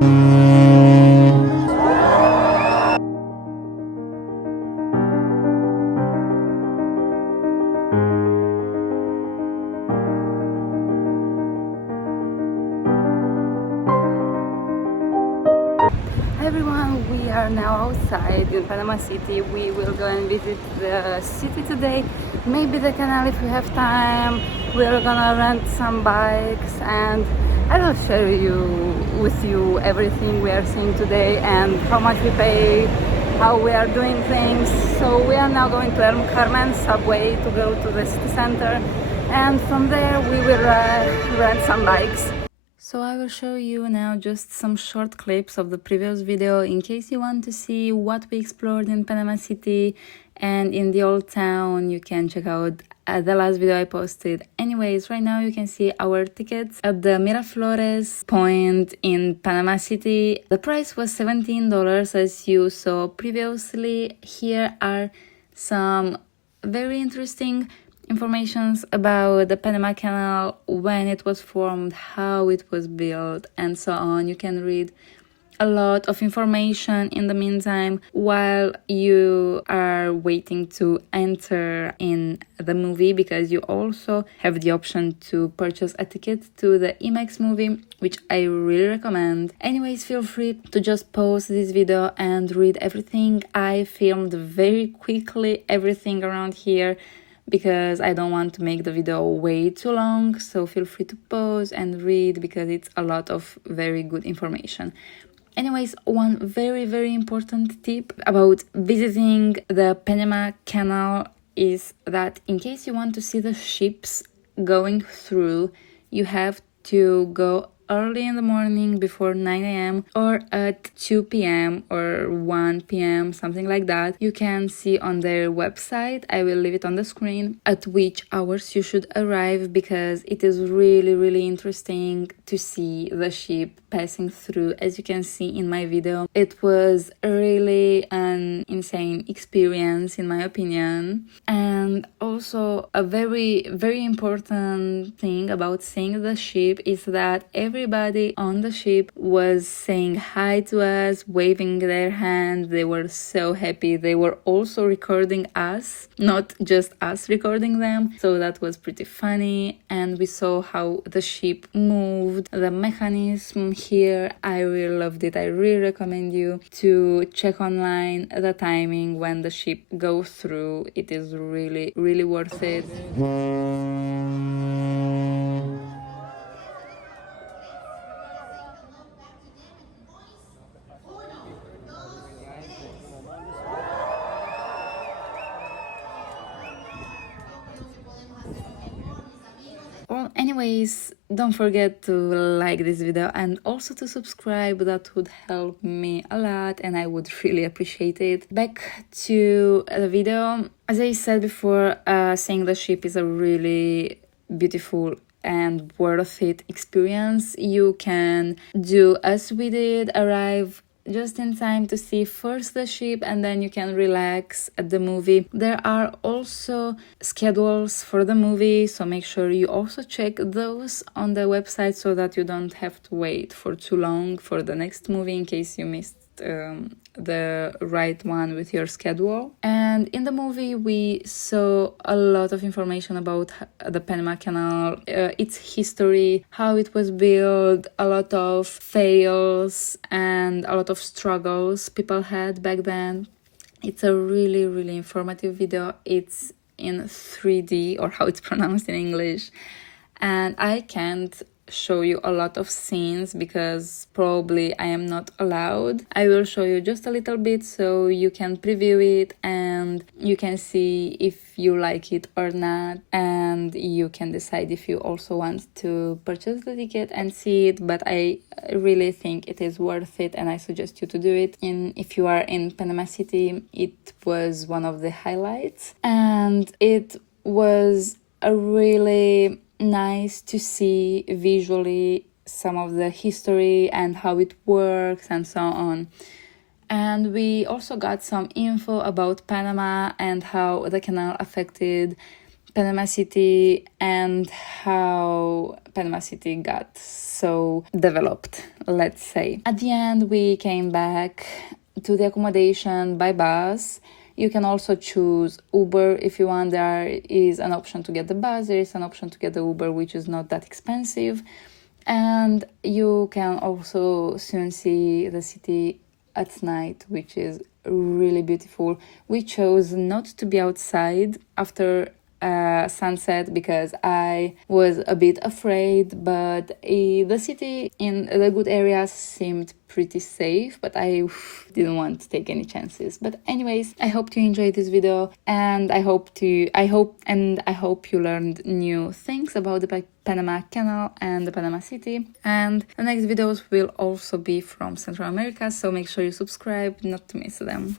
Hi everyone, we are now outside in Panama City. We will go and visit the city today, maybe the canal if we have time. We're gonna rent some bikes and I will share with you everything we are seeing today and how much we pay, how we are doing things. So we are now going to El Carmen subway to go to the city center, and from there we will rent some bikes. So I will show you now just some short clips of the previous video in case you want to see what we explored in Panama City and in the old town. You can check out the last video I posted. Anyways, right now you can see our tickets at the Miraflores point in Panama City. The price was $17 as you saw previously. Here are some very interesting informations about the Panama Canal, when it was formed, how it was built, and so on. You can read a lot of information in the meantime while you are waiting to enter in the movie, because you also have the option to purchase a ticket to the IMAX movie, which I really recommend. Anyways, feel free to just pause this video and read everything. I filmed very quickly everything around here because I don't want to make the video way too long, so feel free to pause and read because it's a lot of very good information. Anyways, one very important tip about visiting the Panama Canal is that in case you want to see the ships going through, you have to go early in the morning before 9 a.m. or at 2 p.m. or 1 p.m., something like that. You can see on their website, I will leave it on the screen, at which hours you should arrive, because it is really interesting to see the ship passing through. As you can see in my video, it was really an insane experience in my opinion. And also a very important thing about seeing the ship is that everybody on the ship was saying hi to us, waving their hand. They were so happy. They were also recording us, not just us recording them, so that was pretty funny. And we saw how the ship moved, the mechanism here. I really loved it. I really recommend you to check online the timing when the ship goes through. It is really worth it. Well, anyways, don't forget to like this video and also to subscribe. That would help me a lot and I would really appreciate it. Back to the video. As I said before, seeing the ship is a really beautiful and worth it experience. You can do as we did, arrive just in time to see first the ship and then you can relax at the movie. There are also schedules for the movie, so make sure you also check those on the website so that you don't have to wait for too long for the next movie in case you missed the right one with your schedule. And in the movie we saw a lot of information about the Panama Canal, its history, how it was built, a lot of fails and a lot of struggles people had back then. It's a really informative video. It's in 3D, or how it's pronounced in English, and I can't show you a lot of scenes because probably I am not allowed. I will show you just a little bit so you can preview it and you can see if you like it or not, and you can decide if you also want to purchase the ticket and see it. But I really think it is worth it and I suggest you to do it. If you are in Panama City, it was one of the highlights, and it was a really nice to see visually some of the history and how it works and so on. And we also got some info about Panama and how the canal affected Panama City and how Panama City got so developed, let's say. At the end, we came back to the accommodation by bus. You can also choose Uber if you want. There is an option to get the bus, there is an option to get the Uber, which is not that expensive. And you can also soon see the city at night, which is really beautiful. We chose not to be outside after sunset because I was a bit afraid, but the city in the good areas seemed pretty safe, but I didn't want to take any chances. But anyways, I hope you enjoyed this video, and I hope you learned new things about the Panama Canal and the Panama City. And the next videos will also be from Central America, so make sure you subscribe not to miss them.